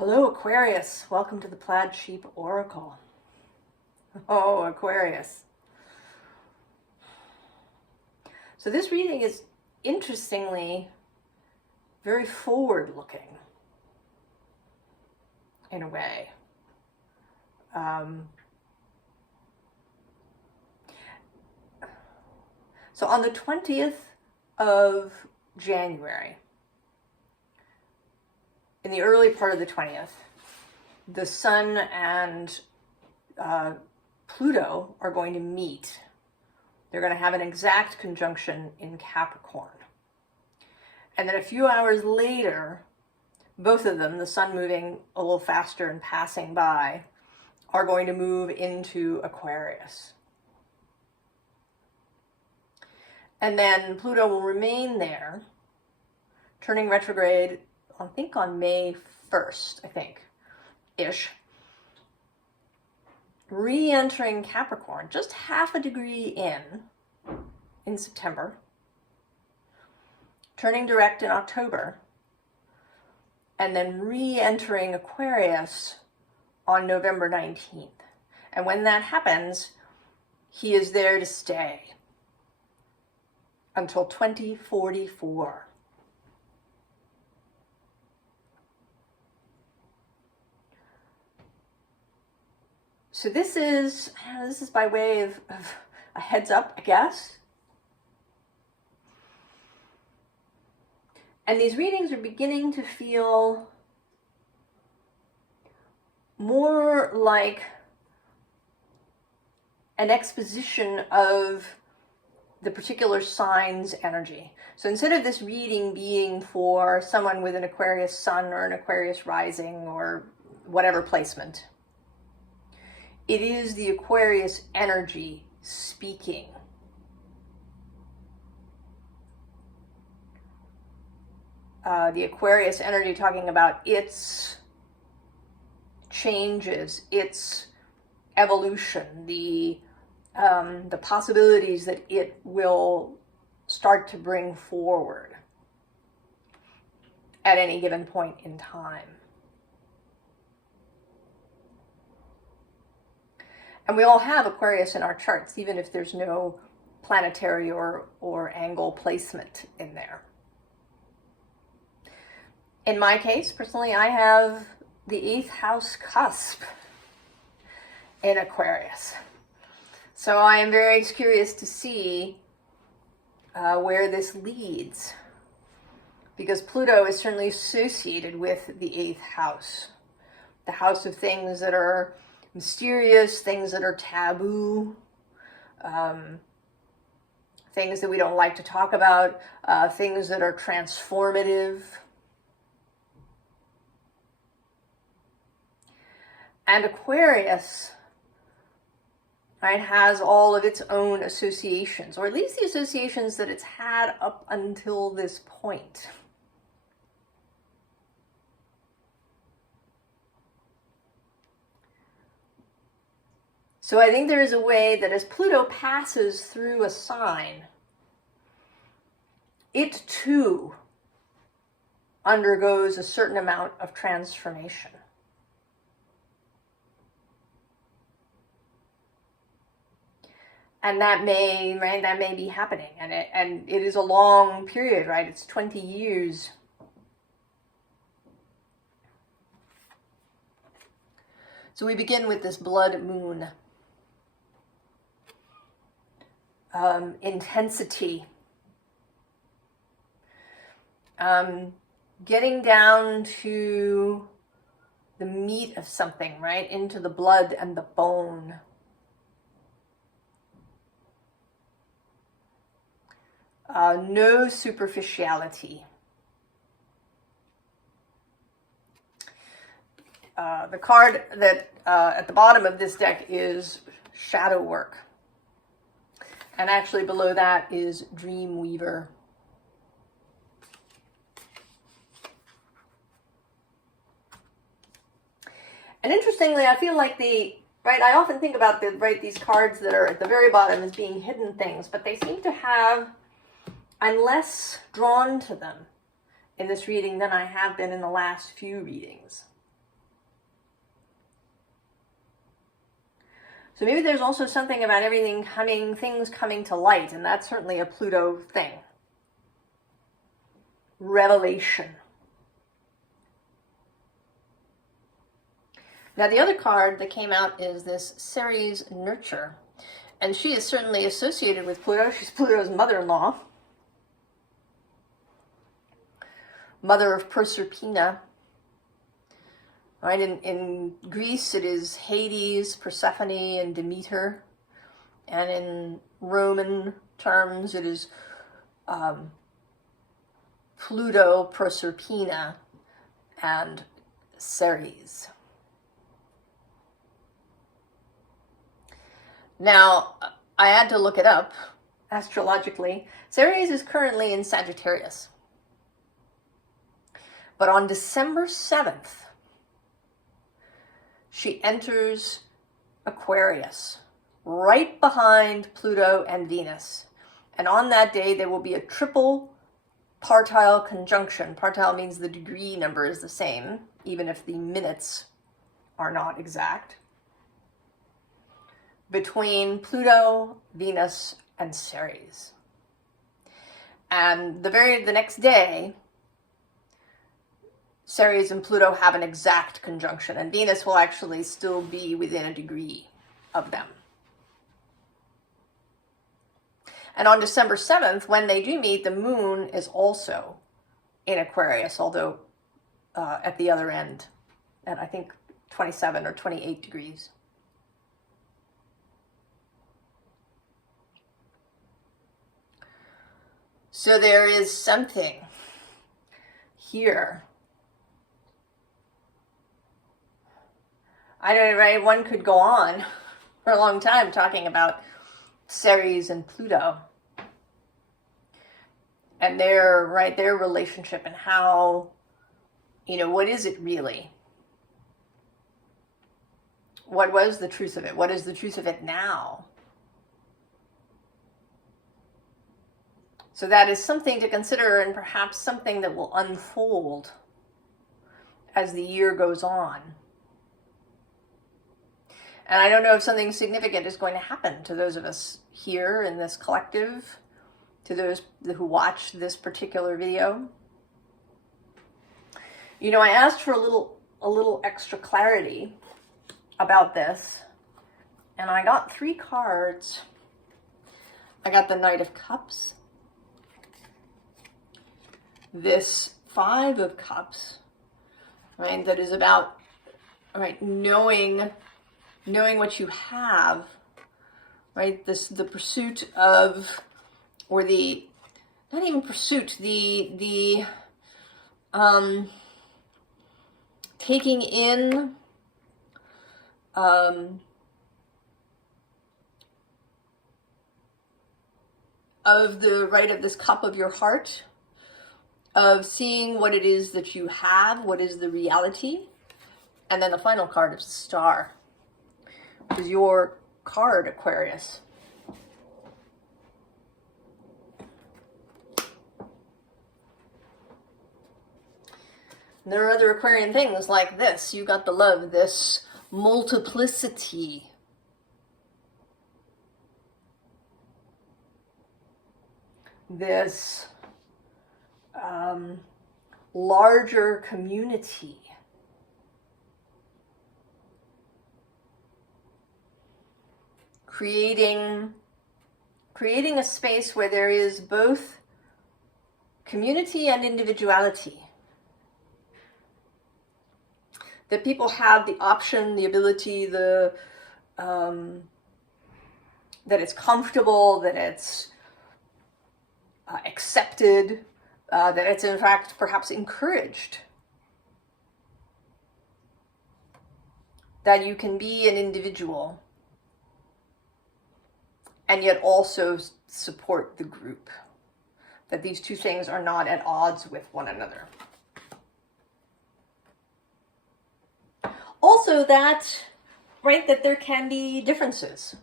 Hello, Aquarius. Welcome to the Plaid Sheep Oracle. Oh, Aquarius. So this reading is interestingly very forward-looking in a way. So on the 20th of January, in the early part of the 20th, the Sun and Pluto are going to meet. They're going to have an exact conjunction in Capricorn. And then a few hours later, both of them, the Sun moving a little faster and passing by, are going to move into Aquarius. And then Pluto will remain there, turning retrograde, I think on May 1st, ish. Re-entering Capricorn, just half a degree in September, turning direct in October, and then re-entering Aquarius on November 19th. And when that happens, he is there to stay until 2044. So this is by way of a heads up, I guess. And these readings are beginning to feel more like an exposition of the particular sign's energy. So instead of this reading being for someone with an Aquarius sun or an Aquarius rising or whatever placement, it is the Aquarius energy speaking. The Aquarius energy talking about its changes, its evolution, the possibilities that it will start to bring forward at any given point in time. And we all have Aquarius in our charts, even if there's no planetary or angle placement in there. In my case, personally, I have the 8th house cusp in Aquarius. So I am very curious to see where this leads, because Pluto is certainly associated with the 8th house, the house of things that are mysterious, things that are taboo, things that we don't like to talk about, things that are transformative. And Aquarius, right, has all of its own associations, or at least the associations that it's had up until this point. So I think there is a way that as Pluto passes through a sign, it too undergoes a certain amount of transformation. And that may be happening, and it is a long period, right? It's 20 years. So we begin with this blood moon. Intensity. Getting down to the meat of something, right? Into the blood and the bone. No superficiality. The card that at the bottom of this deck is Shadow Work. And actually below that is Dream Weaver. And interestingly, I feel like I often think about these cards that are at the very bottom as being hidden things, but they seem to have, I'm less drawn to them in this reading than I have been in the last few readings. So maybe there's also something about things coming to light, and that's certainly a Pluto thing. Revelation. Now the other card that came out is this Ceres Nurture. And she is certainly associated with Pluto. She's Pluto's mother-in-law. Mother of Proserpina. Right, in Greece it is Hades, Persephone, and Demeter. And in Roman terms it is Pluto, Proserpina, and Ceres. Now, I had to look it up astrologically. Ceres is currently in Sagittarius. But on December 7th, she enters Aquarius, right behind Pluto and Venus. And on that day, there will be a triple partile conjunction. Partile means the degree number is the same, even if the minutes are not exact, between Pluto, Venus, and Ceres. And the next day, Ceres and Pluto have an exact conjunction, and Venus will actually still be within a degree of them. And on December 7th, when they do meet, the moon is also in Aquarius, although at the other end, at I think 27 or 28 degrees. So there is something here. I don't know, right? One could go on for a long time talking about Ceres and Pluto and their relationship and how, what is it really? What was the truth of it? What is the truth of it now? So that is something to consider, and perhaps something that will unfold as the year goes on. And I don't know if something significant is going to happen to those of us here in this collective, to those who watch this particular video. I asked for a little extra clarity about this, and I got 3 cards. I got the Knight of Cups, this 5 of Cups, right, that is about, right, knowing what you have, right, the pursuit of, or the, not even pursuit, the taking in, of the, right, of this cup of your heart, of seeing what it is that you have, what is the reality, and then the final card of Star, which is your card, Aquarius. And there are other Aquarian things like this. You got the Love, this multiplicity. This larger community. Creating a space where there is both community and individuality. That people have the option, the ability, that it's comfortable, that it's accepted, that it's in fact perhaps encouraged. That you can be an individual and yet also support the group. That these two things are not at odds with one another. Also that, right, that there can be differences.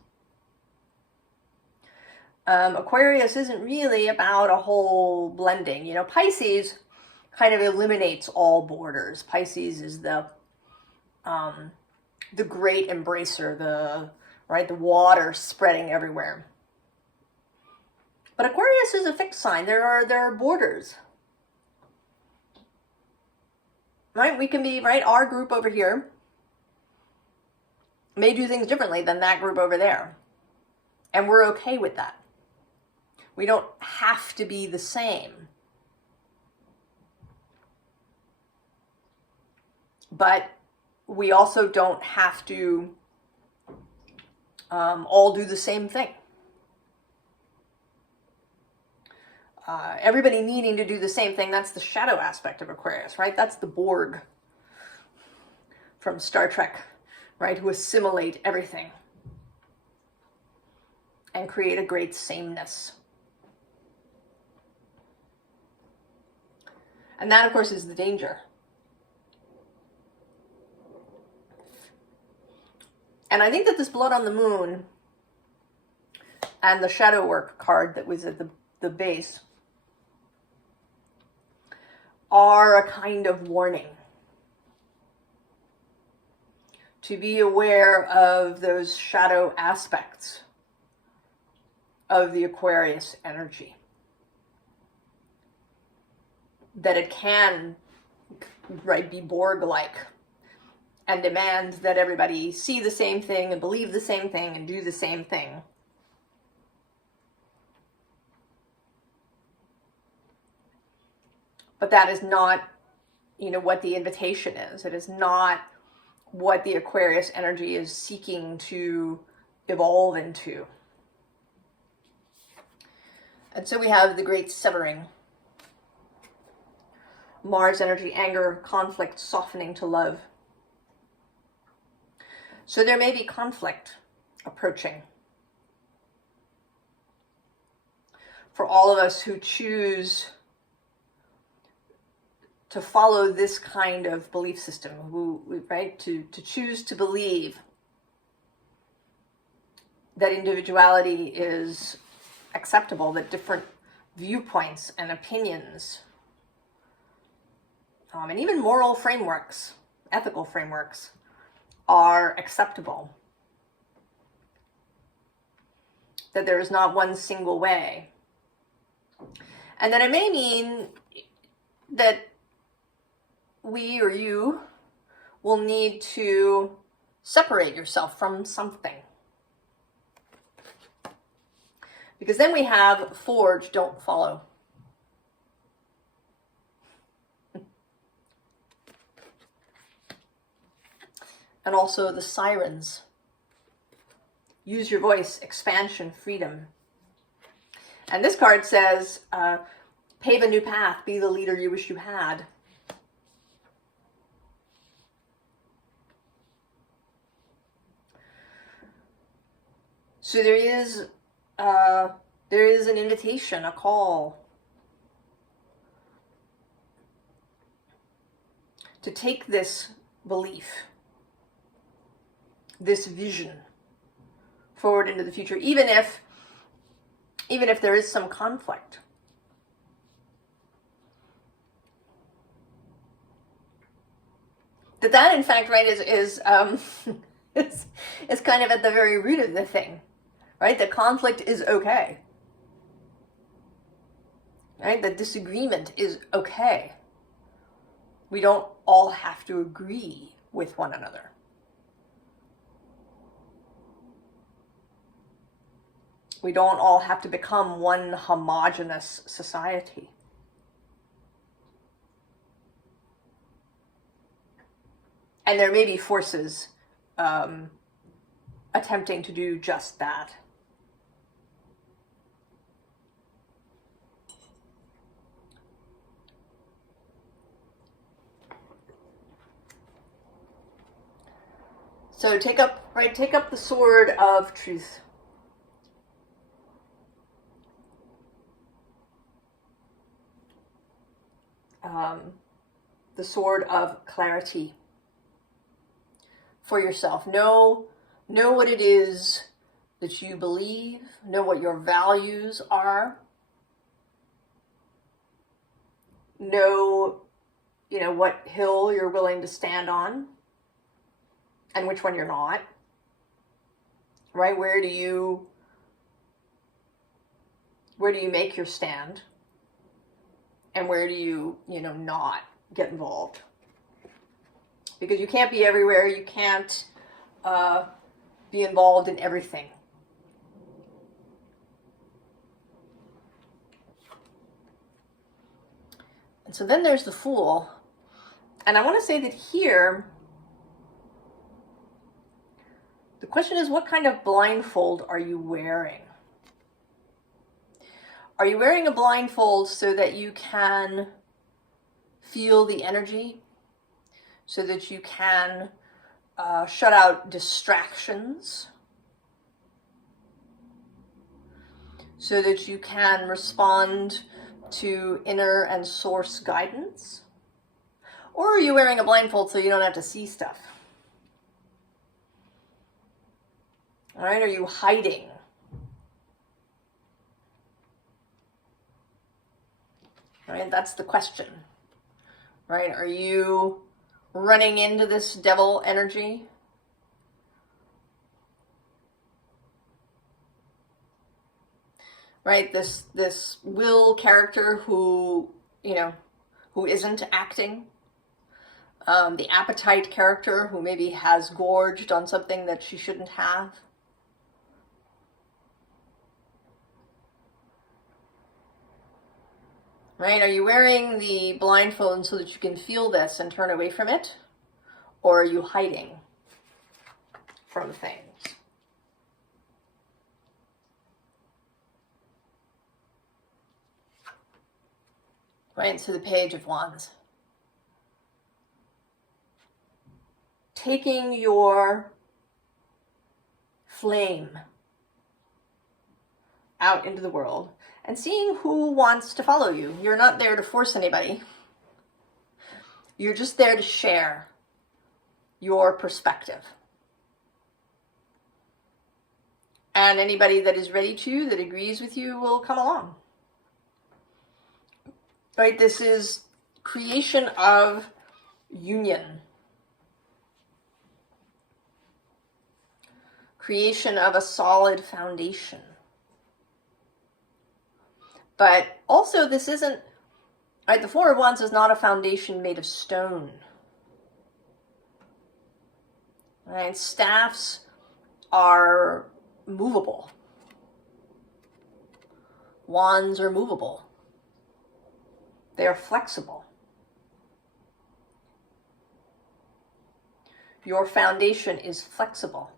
Aquarius isn't really about a whole blending. Pisces kind of eliminates all borders. Pisces is the great embracer, right? The water spreading everywhere. But Aquarius is a fixed sign. There are borders. Right? We can be, right, our group over here may do things differently than that group over there. And we're okay with that. We don't have to be the same. But we also don't have to all do the same thing. Everybody needing to do the same thing, that's the shadow aspect of Aquarius, right? That's the Borg from Star Trek, right? Who assimilate everything and create a great sameness. And that, of course, is the danger. And I think that this Blood on the Moon and the Shadow Work card that was at the base are a kind of warning. To be aware of those shadow aspects of the Aquarius energy. That it can, right, be Borg-like and demand that everybody see the same thing and believe the same thing and do the same thing. But that is not, what the invitation is. It is not what the Aquarius energy is seeking to evolve into. And so we have the great severing. Mars energy, anger, conflict, softening to love. So there may be conflict approaching. For all of us who choose to follow this kind of belief system, right? To choose to believe that individuality is acceptable, that different viewpoints and opinions, and even moral frameworks, ethical frameworks, are acceptable. That there is not one single way. And that it may mean that we or you will need to separate yourself from something. Because then we have forge, don't follow. And also the sirens. Use your voice, expansion, freedom. And this card says, pave a new path, be the leader you wish you had. So there is an invitation, a call to take this belief, this vision forward into the future, even if there is some conflict. That in fact, right, is kind of at the very root of the thing. Right? The conflict is okay. Right? The disagreement is okay. We don't all have to agree with one another. We don't all have to become one homogeneous society. And there may be forces attempting to do just that. So take up the sword of truth. The sword of clarity for yourself. Know what it is that you believe. Know what your values are. Know, what hill you're willing to stand on and which one you're not. right? Where do you make your stand? And where do you, not get involved? Because you can't be everywhere. You can't be involved in everything. And so then there's the Fool. And I want to say that here, the question is, what kind of blindfold are you wearing? Are you wearing a blindfold so that you can feel the energy, so that you can shut out distractions, so that you can respond to inner and source guidance? Or are you wearing a blindfold so you don't have to see stuff? All right, are you hiding? Right, that's the question. Right, are you running into this devil energy? Right, this will character who isn't acting. The appetite character who maybe has gorged on something that she shouldn't have. Right? Are you wearing the blindfold so that you can feel this and turn away from it? Or are you hiding from things? Right? So the Page of Wands. Taking your flame out into the world and seeing who wants to follow you. You're not there to force anybody. You're just there to share your perspective. And anybody that is ready to, that agrees with you, will come along. Right? This is creation of union. Creation of a solid foundation. But also this isn't, right, the Four of Wands is not a foundation made of stone. Right? Staffs are movable. Wands are movable. They are flexible. Your foundation is flexible.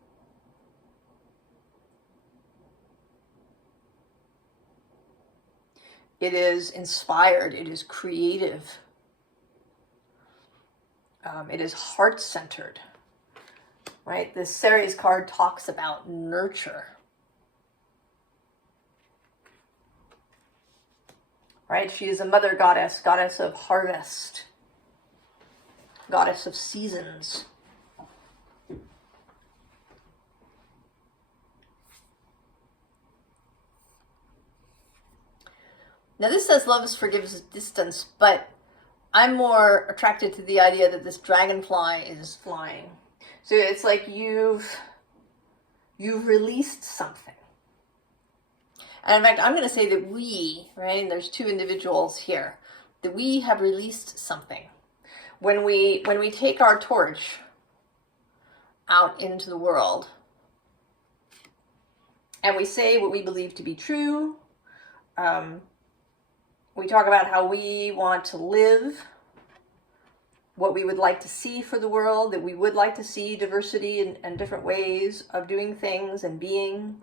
It is inspired. It is creative. It is heart-centered. Right? This Ceres card talks about nurture. Right? She is a mother goddess, goddess of harvest, goddess of seasons. Now this says love forgives distance, but I'm more attracted to the idea that this dragonfly is flying. So it's like you've released something. And in fact, I'm going to say that we, right, and there's two individuals here, that we have released something. When we take our torch out into the world and we say what we believe to be true, we talk about how we want to live, what we would like to see for the world, that we would like to see diversity and different ways of doing things and being,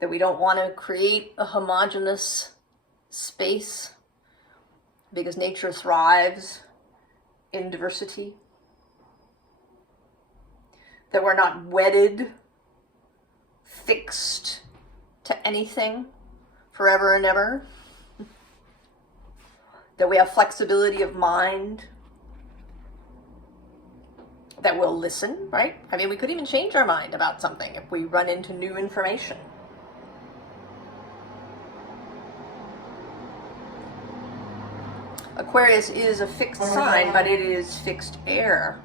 that we don't want to create a homogeneous space because nature thrives in diversity, that we're not wedded, fixed to anything forever and ever, that we have flexibility of mind, that we'll listen, right? I mean, we could even change our mind about something if we run into new information. Aquarius is a fixed sign, but it is fixed air.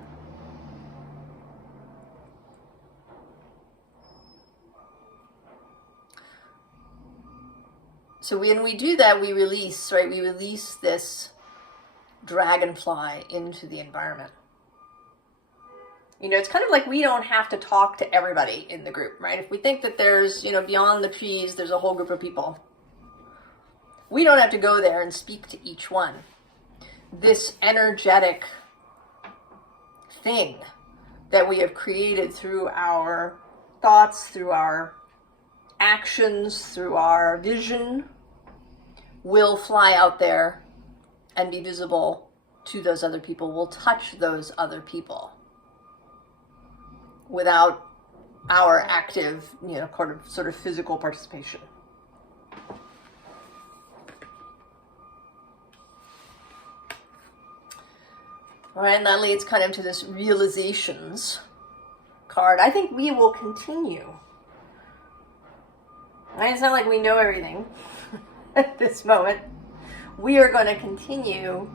So when we do that, we release, right? We release this dragonfly into the environment. You know, it's kind of like we don't have to talk to everybody in the group, right? If we think that there's, you know, beyond the trees, there's a whole group of people, we don't have to go there and speak to each one. This energetic thing that we have created through our thoughts, through our actions, through our vision, will fly out there and be visible to those other people, will touch those other people without our active, you know, sort of physical participation. All right, and that leads kind of to this realizations card. I think we will continue. Right? It's not like we know everything at this moment. We are going to continue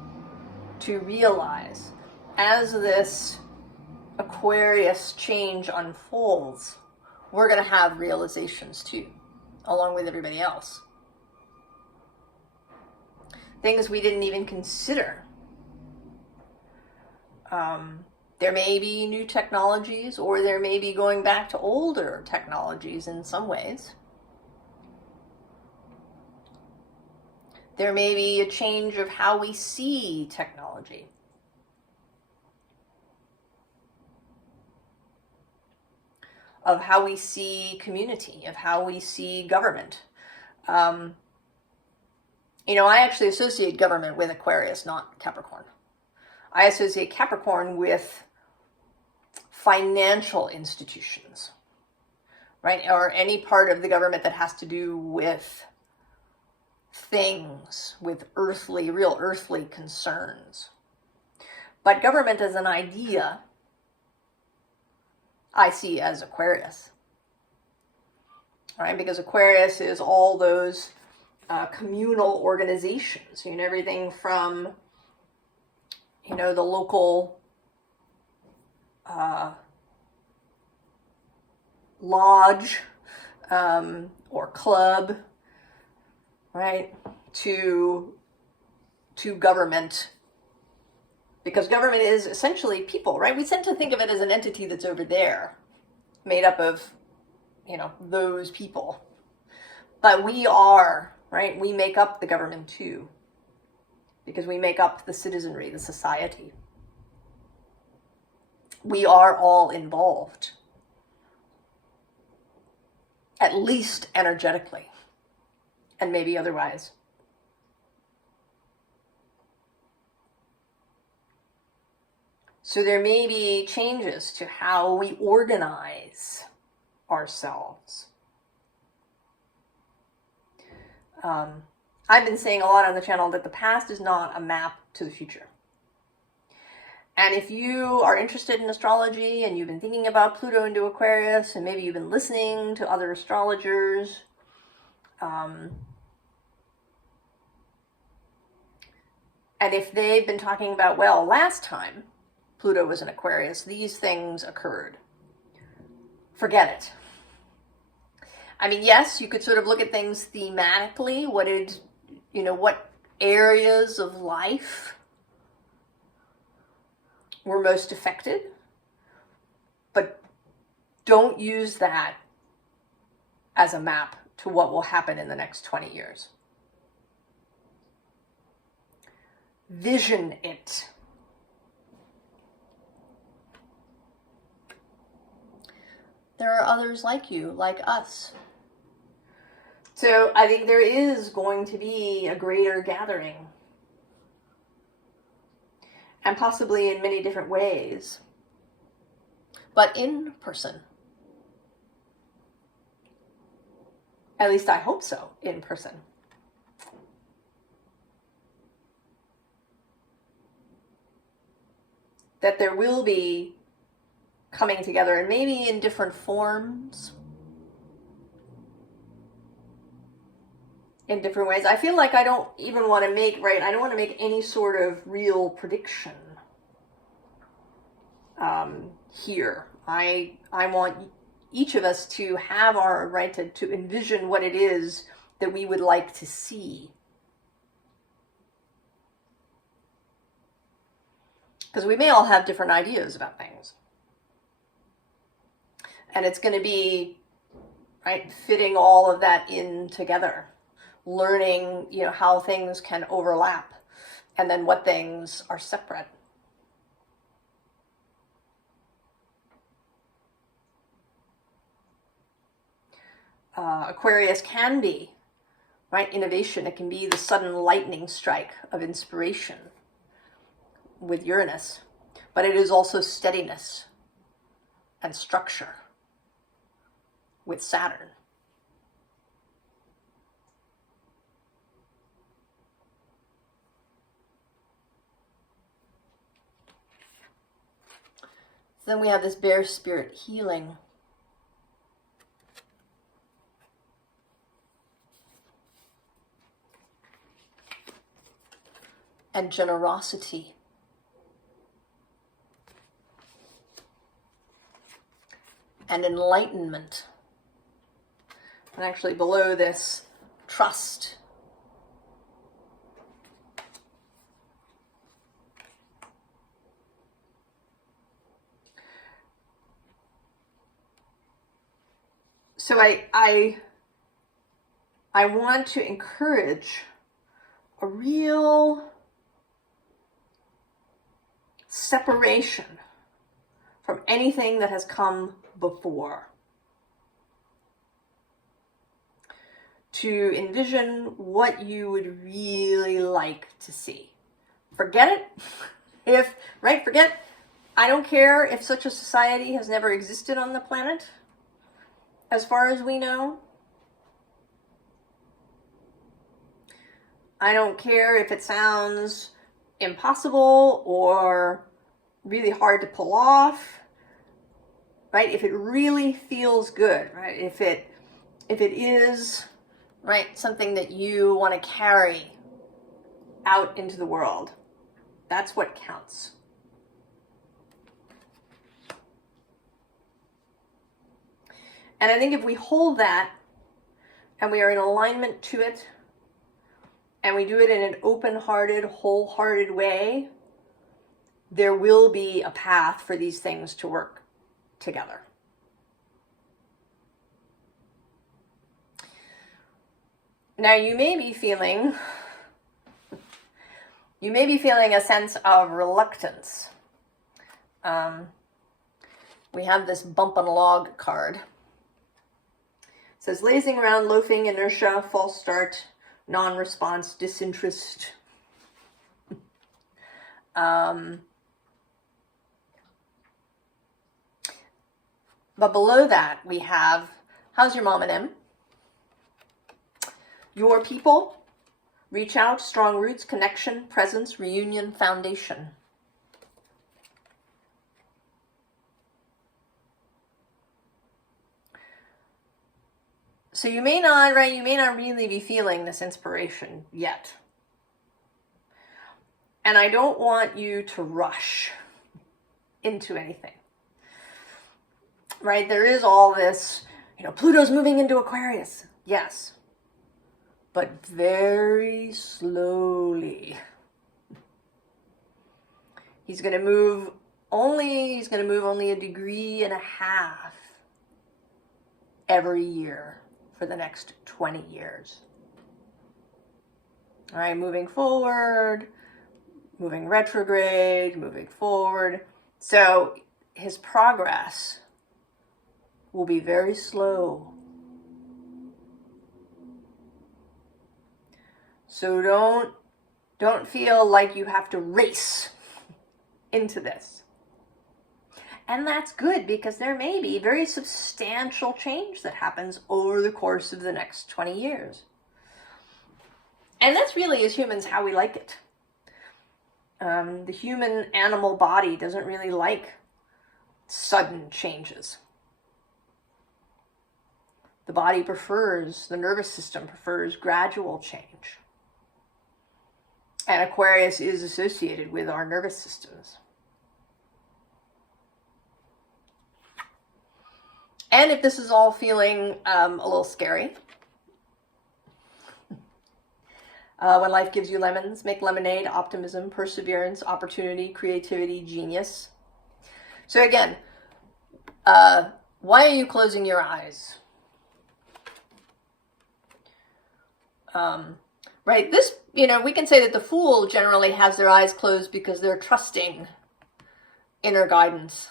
to realize as this Aquarius change unfolds, we're going to have realizations too, along with everybody else. Things we didn't even consider. There may be new technologies, or there may be going back to older technologies in some ways. There may be a change of how we see technology. Of how we see community, of how we see government. You know, I actually associate government with Aquarius, not Capricorn. I associate Capricorn with financial institutions, right? Or any part of the government that has to do with things, with earthly, real earthly concerns. But government as an idea, I see as Aquarius, right? Because Aquarius is all those communal organizations, you know, everything from, you know, the local lodge or club, right, to government. Because government is essentially people, right? We tend to think of it as an entity that's over there, made up of, you know, those people. But we are, right? We make up the government too. Because we make up the citizenry, the society. We are all involved. At least energetically. And maybe otherwise. So there may be changes to how we organize ourselves. I've been saying a lot on the channel that the past is not a map to the future. And if you are interested in astrology and you've been thinking about Pluto into Aquarius, and maybe you've been listening to other astrologers, and if they've been talking about, well, last time Pluto was in Aquarius, these things occurred, forget it. I mean, yes, you could sort of look at things thematically. What areas of life were most affected, but don't use that as a map to what will happen in the next 20 years. Vision it. There are others like you, like us. So I think there is going to be a greater gathering. And possibly in many different ways. But in person. At least I hope so, in person. That there will be coming together, and maybe in different forms, in different ways. I feel like I don't even want to make, right, I don't want to make any sort of real prediction here. I want each of us to have our right to envision what it is that we would like to see. Because we may all have different ideas about things. And it's going to be, right, fitting all of that in together. Learning, you know, how things can overlap. And then what things are separate. Aquarius can be, right, innovation. It can be the sudden lightning strike of inspiration with Uranus. But it is also steadiness and structure with Saturn. Then we have this bear spirit healing. And generosity. And enlightenment. And actually below this, trust. So I want to encourage a real separation from anything that has come before. To envision what you would really like to see. Forget it. Forget. I don't care if such a society has never existed on the planet. As far as we know. I don't care if it sounds impossible or really hard to pull off, right? If it really feels good, right? If it is, right, something that you want to carry out into the world, that's what counts. And I think if we hold that and we are in alignment to it, and we do it in an open-hearted, wholehearted way, there will be a path for these things to work together. Now you may be feeling a sense of reluctance. We have this bump and log card. It says lazing around, loafing, inertia, false start, non-response, disinterest. But below that we have, how's your mom and M? Your people, reach out, strong roots, connection, presence, reunion, foundation. So you may not, right, you may not really be feeling this inspiration yet. And I don't want you to rush into anything. Right, there is all this, Pluto's moving into Aquarius. Yes. But very slowly. He's going to move only a degree and a half every year for the next 20 years. All right, moving forward, moving retrograde, moving forward. So his progress will be very slow. So don't feel like you have to race into this. And that's good, because there may be very substantial change that happens over the course of the next 20 years. And that's really, as humans, how we like it. The human animal body doesn't really like sudden changes. The nervous system prefers gradual change. And Aquarius is associated with our nervous systems. And if this is all feeling a little scary, When life gives you lemons, make lemonade, optimism, perseverance, opportunity, creativity, genius. So again, why are you closing your eyes? Right, this, we can say that the Fool generally has their eyes closed because they're trusting inner guidance.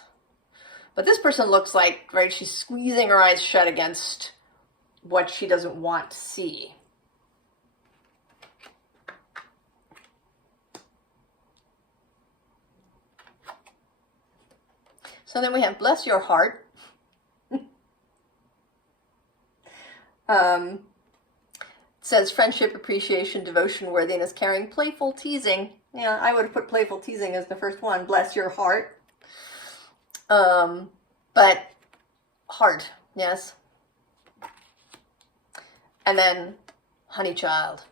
But this person looks like, right, she's squeezing her eyes shut against what she doesn't want to see. So then we have bless your heart. It says friendship, appreciation, devotion, worthiness, caring, playful teasing. Yeah, I would have put playful teasing as the first one. Bless your heart. But heart, yes. And then honey child.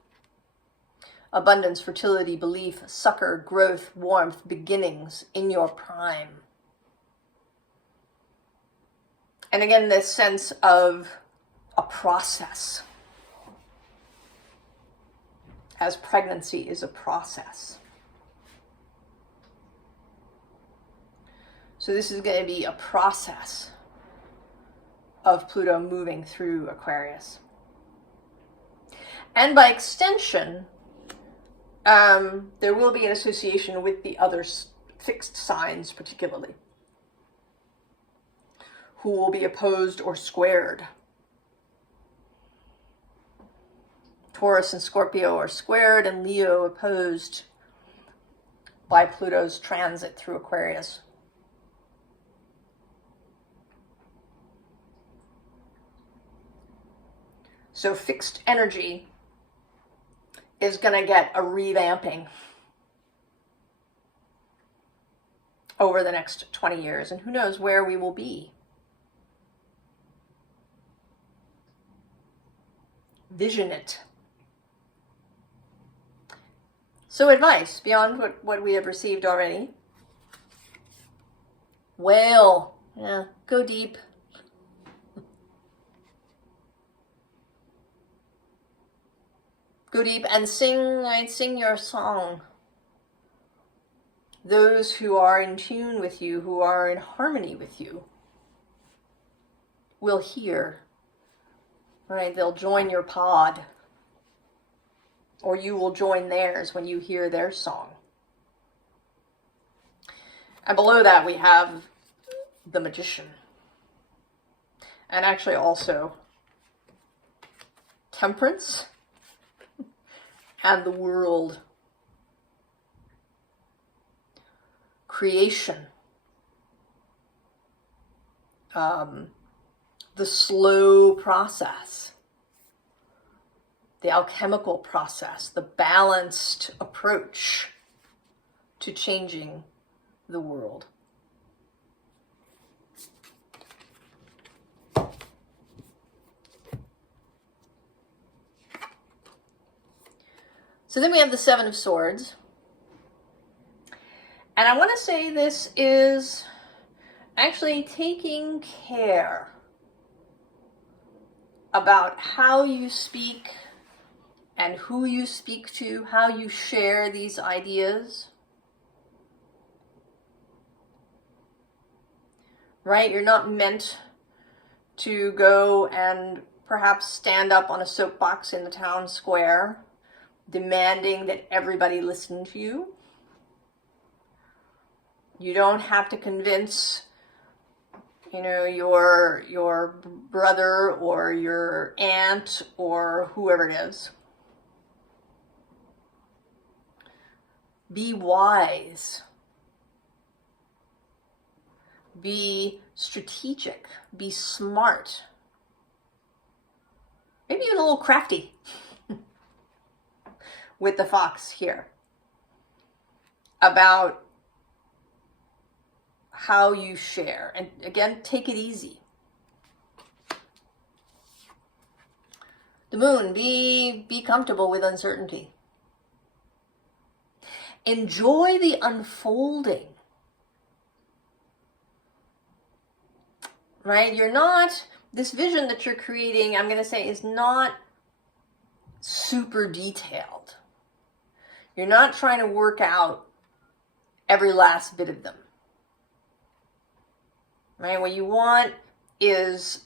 Abundance, fertility, belief, succor, growth, warmth, beginnings in your prime. And again, this sense of a process, as pregnancy is a process. So this is going to be a process of Pluto moving through Aquarius. And by extension, there will be an association with the other fixed signs particularly, who will be opposed or squared. Taurus and Scorpio are squared, and Leo opposed by Pluto's transit through Aquarius. So fixed energy is going to get a revamping over the next 20 years, and who knows where we will be. Vision it. So advice beyond what we have received already. Whale. Yeah, go deep. Go deep and sing your song. Those who are in tune with you, who are in harmony with you, will hear. Right? They'll join your pod. Or you will join theirs when you hear their song. And below that we have the Magician. And actually also Temperance and the World. Creation. The slow process. The alchemical process, the balanced approach to changing the world. So then we have the Seven of Swords. And I want to say this is actually taking care about how you speak and who you speak to, how you share these ideas. Right? You're not meant to go and perhaps stand up on a soapbox in the town square demanding that everybody listen to you. You don't have to convince, your brother or your aunt or whoever it is. Be wise. Be strategic. Be smart. Maybe even a little crafty with the fox here about how you share. And again, take it easy. The Moon, be comfortable with uncertainty. Enjoy the unfolding. Right? This vision that you're creating, I'm going to say, is not super detailed. You're not trying to work out every last bit of them. Right? What you want is,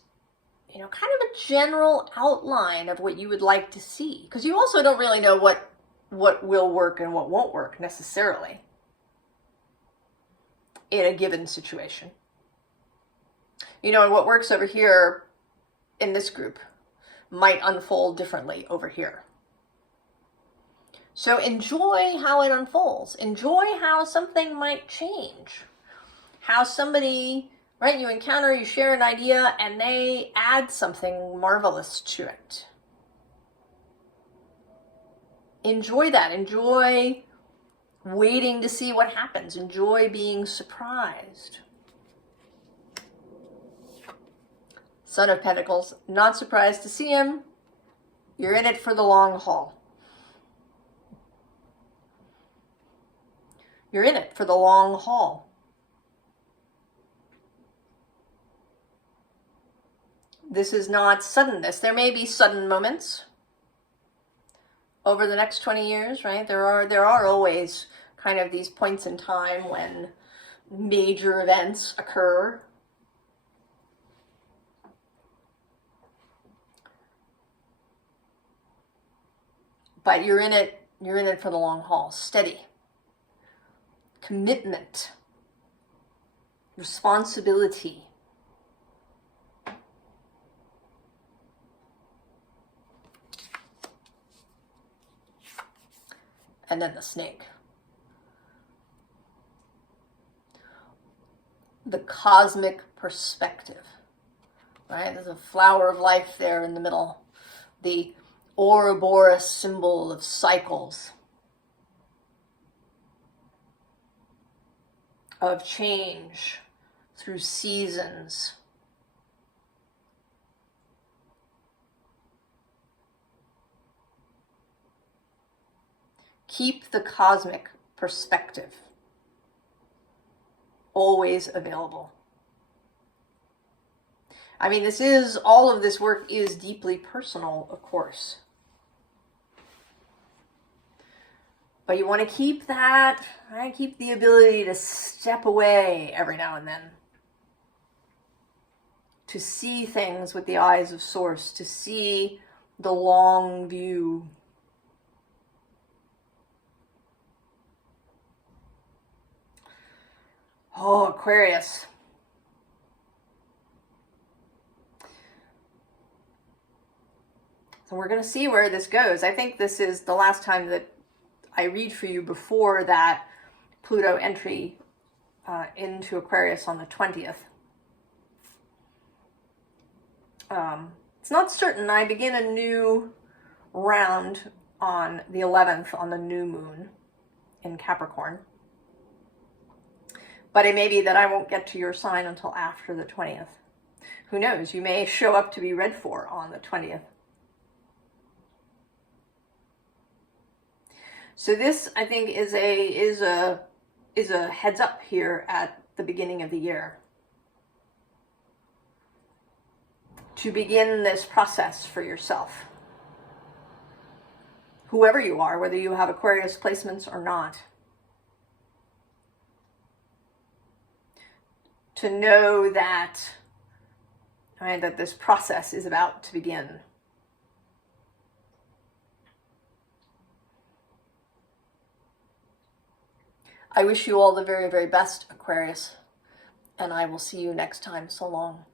kind of a general outline of what you would like to see. Because you also don't really know what will work and what won't work necessarily in a given situation. And what works over here in this group might unfold differently over here. So enjoy how it unfolds. Enjoy how something might change. How somebody, right, you encounter, you share an idea, and they add something marvelous to it. Enjoy that. Enjoy waiting to see what happens. Enjoy being surprised. Son of Pentacles, not surprised to see him. You're in it for the long haul. You're in it for the long haul. This is not suddenness. There may be sudden moments over the next 20 years, right? There are always kind of these points in time when major events occur. But you're in it for the long haul. Steady. Commitment. Responsibility. And then the snake. The cosmic perspective. Right? There's a flower of life there in the middle. The Ouroboros symbol of cycles. Of change through seasons. Keep the cosmic perspective always available. I mean, all of this work is deeply personal, of course. But you want to keep that, right? Keep the ability to step away every now and then. To see things with the eyes of Source, to see the long view. Oh, Aquarius. So we're going to see where this goes. I think this is the last time that I read for you before that Pluto entry into Aquarius on the 20th. It's not certain. I begin a new round on the 11th on the new moon in Capricorn. But it may be that I won't get to your sign until after the 20th. Who knows? You may show up to be read for on the 20th. So this, I think, is a heads up here at the beginning of the year to begin this process for yourself. Whoever you are, whether you have Aquarius placements or not, to know that, right, that this process is about to begin. I wish you all the very, very best, Aquarius, and I will see you next time. So long.